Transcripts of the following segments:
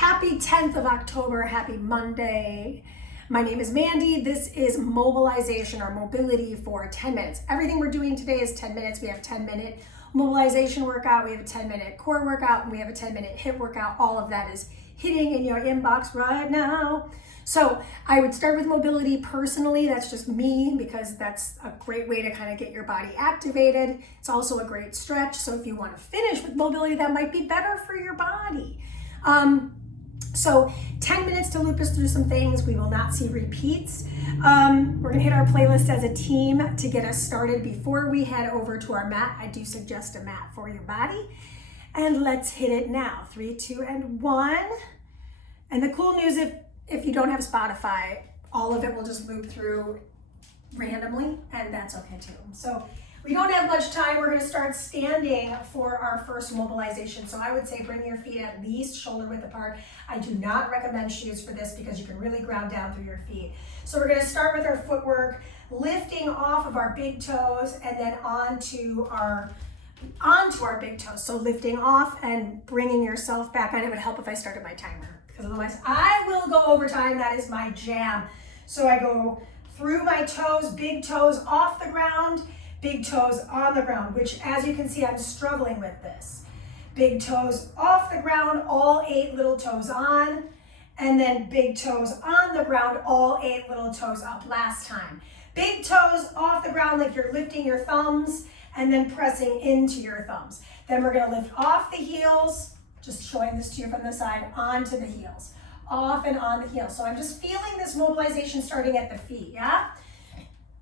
Happy 10th of October, happy Monday. My name is Mandy. This is mobilization or mobility for 10 minutes. Everything we're doing today is 10 minutes. We have a 10-minute mobilization workout, we have a 10-minute core workout, and we have a 10-minute HIIT workout. All of that is hitting in your inbox right now. So I would start with mobility personally. That's just me because that's a great way to kind of get your body activated. It's also a great stretch. So if you want to finish with mobility, that might be better for your body. So 10 minutes to loop us through some things. We will not see repeats. We're gonna hit our playlist as a team to get us started. Before we head over to our mat, I do suggest a mat for your body. And let's hit it now. 3, 2, and 1. And the cool news, if you don't have Spotify, all of it will just loop through randomly, and that's okay too. So we don't have much time. We're gonna start standing for our first mobilization. So I would say bring your feet at least shoulder width apart. I do not recommend shoes for this because you can really ground down through your feet. So we're gonna start with our footwork, lifting off of our big toes and then onto our big toes. So lifting off and bringing yourself back. And it would help if I started my timer because otherwise I will go over time. That is my jam. So I go through my toes, big toes off the ground, big toes on the ground, which as you can see, I'm struggling with this. Big toes off the ground, all 8 little toes on, and then big toes on the ground, all 8 little toes up last time. Big toes off the ground like you're lifting your thumbs and then pressing into your thumbs. Then we're gonna lift off the heels, just showing this to you from the side, onto the heels, off and on the heels. So I'm just feeling this mobilization starting at the feet, yeah?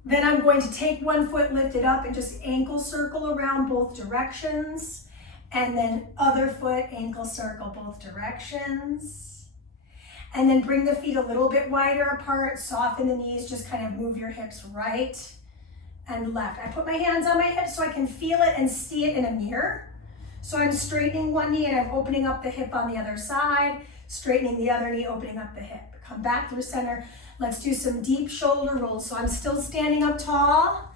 Then I'm going to take one foot, lift it up, and just ankle circle around both directions. And then other foot, ankle circle both directions. And then bring the feet a little bit wider apart, soften the knees, just kind of move your hips right and left. I put my hands on my hips so I can feel it and see it in a mirror. So I'm straightening one knee and I'm opening up the hip on the other side, straightening the other knee, opening up the hip. Come back through center. Let's do some deep shoulder rolls. So I'm still standing up tall.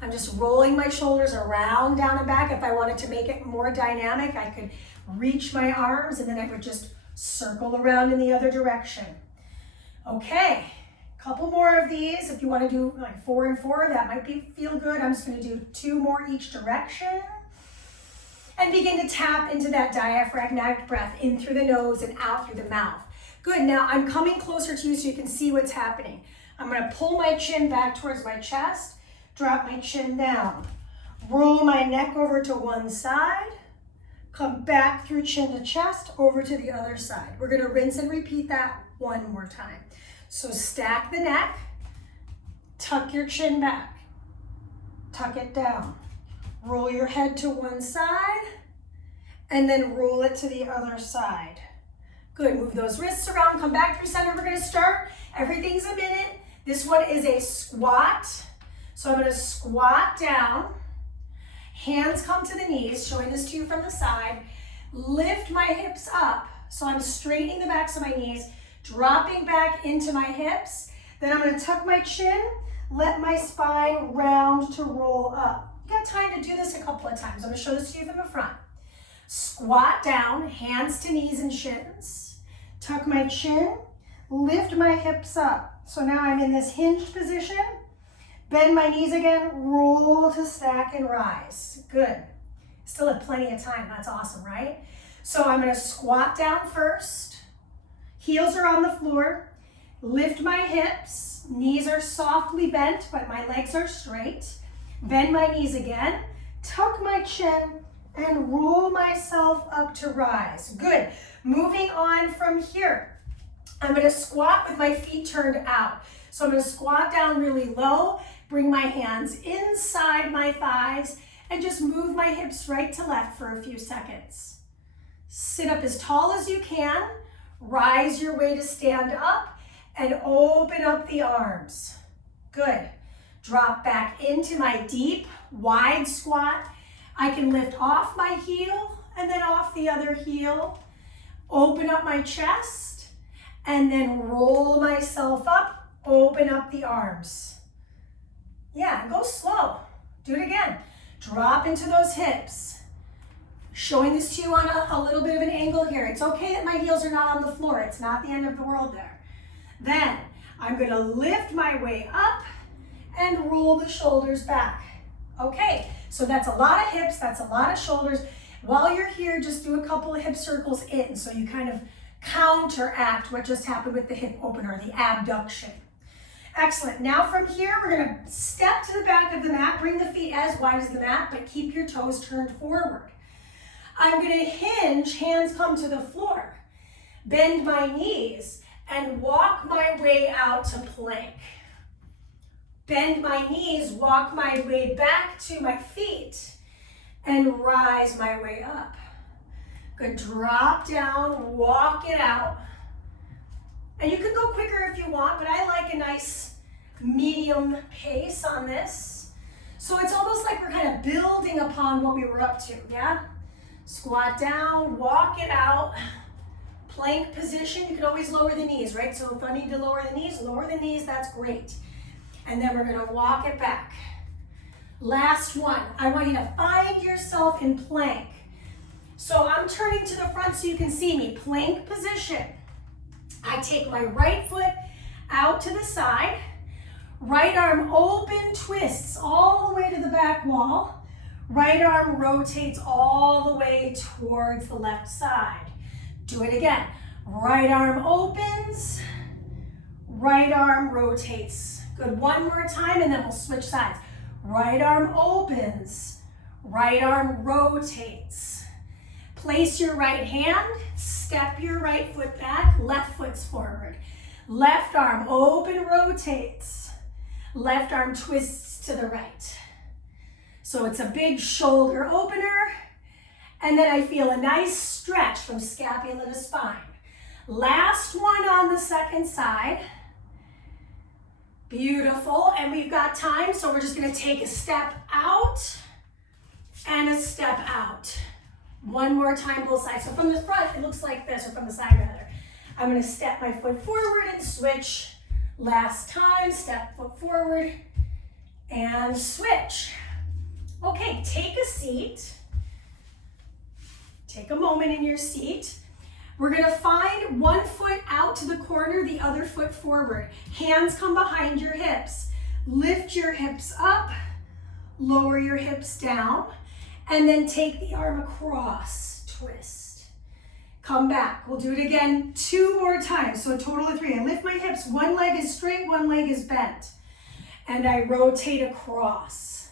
I'm just rolling my shoulders around, down and back. If I wanted to make it more dynamic, I could reach my arms and then I would just circle around in the other direction. Okay, a couple more of these. If you want to do like 4 and 4, that might feel good. I'm just going to do 2 more each direction. And begin to tap into that diaphragmatic breath in through the nose and out through the mouth. Good, now I'm coming closer to you so you can see what's happening. I'm gonna pull my chin back towards my chest, drop my chin down, roll my neck over to one side, come back through chin to chest, over to the other side. We're gonna rinse and repeat that one more time. So stack the neck, tuck your chin back, tuck it down, roll your head to one side, and then roll it to the other side. Good, move those wrists around, come back through center. We're gonna start, everything's a minute. This one is a squat. So I'm gonna squat down, hands come to the knees, showing this to you from the side. Lift my hips up. So I'm straightening the backs of my knees, dropping back into my hips. Then I'm gonna tuck my chin, let my spine round to roll up. You got time to do this a couple of times. I'm gonna show this to you from the front. Squat down, hands to knees and shins. Tuck my chin, lift my hips up. So now I'm in this hinged position. Bend my knees again, roll to stack and rise. Good. Still have plenty of time, that's awesome, right? So I'm gonna squat down first. Heels are on the floor. Lift my hips, knees are softly bent, but my legs are straight. Bend my knees again, tuck my chin, and roll myself up to rise. Good. Moving on from here, I'm gonna squat with my feet turned out. So I'm gonna squat down really low, bring my hands inside my thighs, and just move my hips right to left for a few seconds. Sit up as tall as you can, rise your way to stand up, and open up the arms. Good. Drop back into my deep, wide squat. I can lift off my heel and then off the other heel, open up my chest, and then roll myself up, open up the arms. Yeah, go slow. Do it again. Drop into those hips. Showing this to you on a little bit of an angle here. It's okay that my heels are not on the floor. It's not the end of the world there. Then I'm gonna lift my way up and roll the shoulders back. Okay, so that's a lot of hips, that's a lot of shoulders. While you're here, just do a couple of hip circles in so you kind of counteract what just happened with the hip opener, the abduction. Excellent. Now from here, we're going to step to the back of the mat, bring the feet as wide as the mat, but keep your toes turned forward. I'm going to hinge, hands come to the floor, bend my knees, and walk my way out to plank. Bend my knees, walk my way back to my feet, and rise my way up. Good, drop down, walk it out. And you can go quicker if you want, but I like a nice medium pace on this. So it's almost like we're kind of building upon what we were up to, yeah? Squat down, walk it out. Plank position, you can always lower the knees, right? So if I need to lower the knees, that's great. And then we're gonna walk it back. Last one, I want you to find yourself in plank. So I'm turning to the front so you can see me, plank position. I take my right foot out to the side, right arm open, twists all the way to the back wall, right arm rotates all the way towards the left side. Do it again, right arm opens, right arm rotates. Good, one more time and then we'll switch sides. Right arm opens, right arm rotates. Place your right hand, step your right foot back, left foot's forward. Left arm open, rotates. Left arm twists to the right. So it's a big shoulder opener, and then I feel a nice stretch from scapula to spine. Last one on the second side. Beautiful, and we've got time, so we're just gonna take a step out and a step out. One more time, both sides. So from the front, it looks like this, or from the side rather. I'm gonna step my foot forward and switch. Last time, step foot forward and switch. Okay, take a seat. Take a moment in your seat. We're gonna find one foot out to the corner, the other foot forward. Hands come behind your hips. Lift your hips up, lower your hips down, and then take the arm across, twist. Come back, we'll do it again 2 more times, so a total of 3. I lift my hips, one leg is straight, one leg is bent, and I rotate across.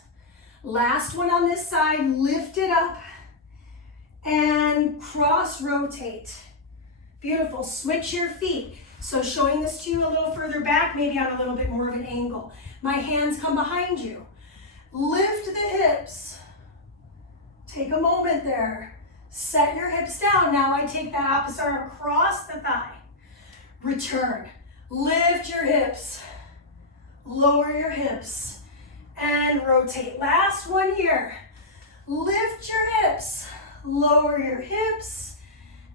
Last one on this side, lift it up, and cross rotate. Beautiful, switch your feet. So showing this to you a little further back, maybe on a little bit more of an angle. My hands come behind you. Lift the hips. Take a moment there. Set your hips down. Now I take that opposite arm across the thigh. Return. Lift your hips. Lower your hips. And rotate. Last one here. Lift your hips. Lower your hips.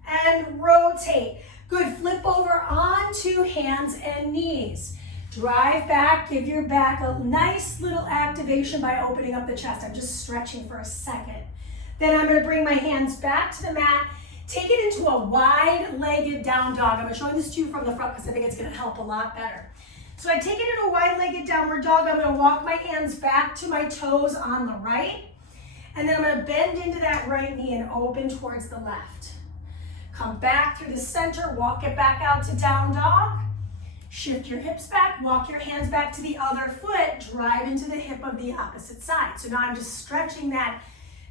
And rotate. Good, flip over onto hands and knees. Drive back, give your back a nice little activation by opening up the chest. I'm just stretching for a second. Then I'm gonna bring my hands back to the mat, take it into a wide-legged down dog. I'm showing this to you from the front because I think it's gonna help a lot better. So I take it into a wide-legged downward dog. I'm gonna walk my hands back to my toes on the right, and then I'm gonna bend into that right knee and open towards the left. Come back through the center, walk it back out to down dog. Shift your hips back, walk your hands back to the other foot, drive into the hip of the opposite side. So now I'm just stretching that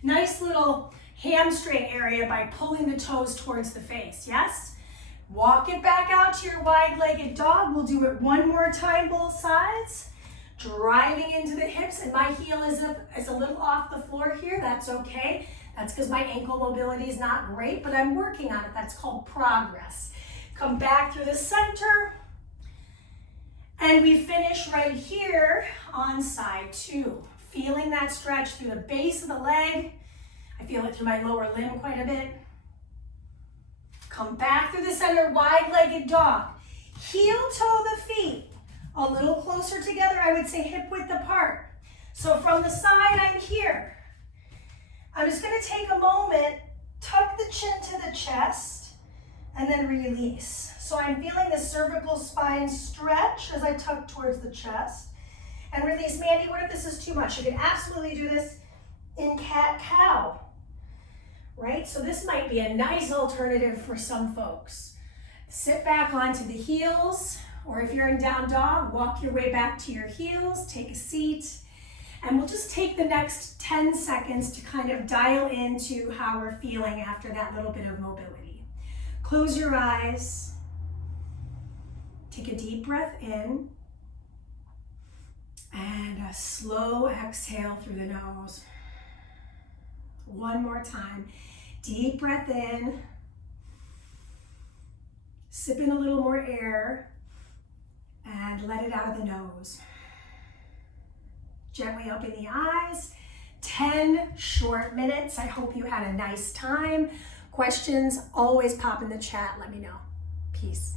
nice little hamstring area by pulling the toes towards the face, yes? Walk it back out to your wide-legged dog. We'll do it one more time, both sides. Driving into the hips, and my heel is a little off the floor here, that's okay. That's because my ankle mobility is not great, but I'm working on it. That's called progress. Come back through the center. And we finish right here on side 2. Feeling that stretch through the base of the leg. I feel it through my lower limb quite a bit. Come back through the center, wide-legged dog. Heel toe the feet a little closer together. I would say hip width apart. So from the side, I'm here. I'm just gonna take a moment, tuck the chin to the chest, and then release. So I'm feeling the cervical spine stretch as I tuck towards the chest and release. Mandy, what if this is too much? You can absolutely do this in cat-cow, right? So this might be a nice alternative for some folks. Sit back onto the heels, or if you're in down dog, walk your way back to your heels, take a seat, and we'll just take the next 10 seconds to kind of dial into how we're feeling after that little bit of mobility. Close your eyes. Take a deep breath in and a slow exhale through the nose. One more time. Deep breath in. Sip in a little more air and let it out of the nose. Gently open the eyes. 10 short minutes. I hope you had a nice time. Questions, always pop in the chat. Let me know. Peace.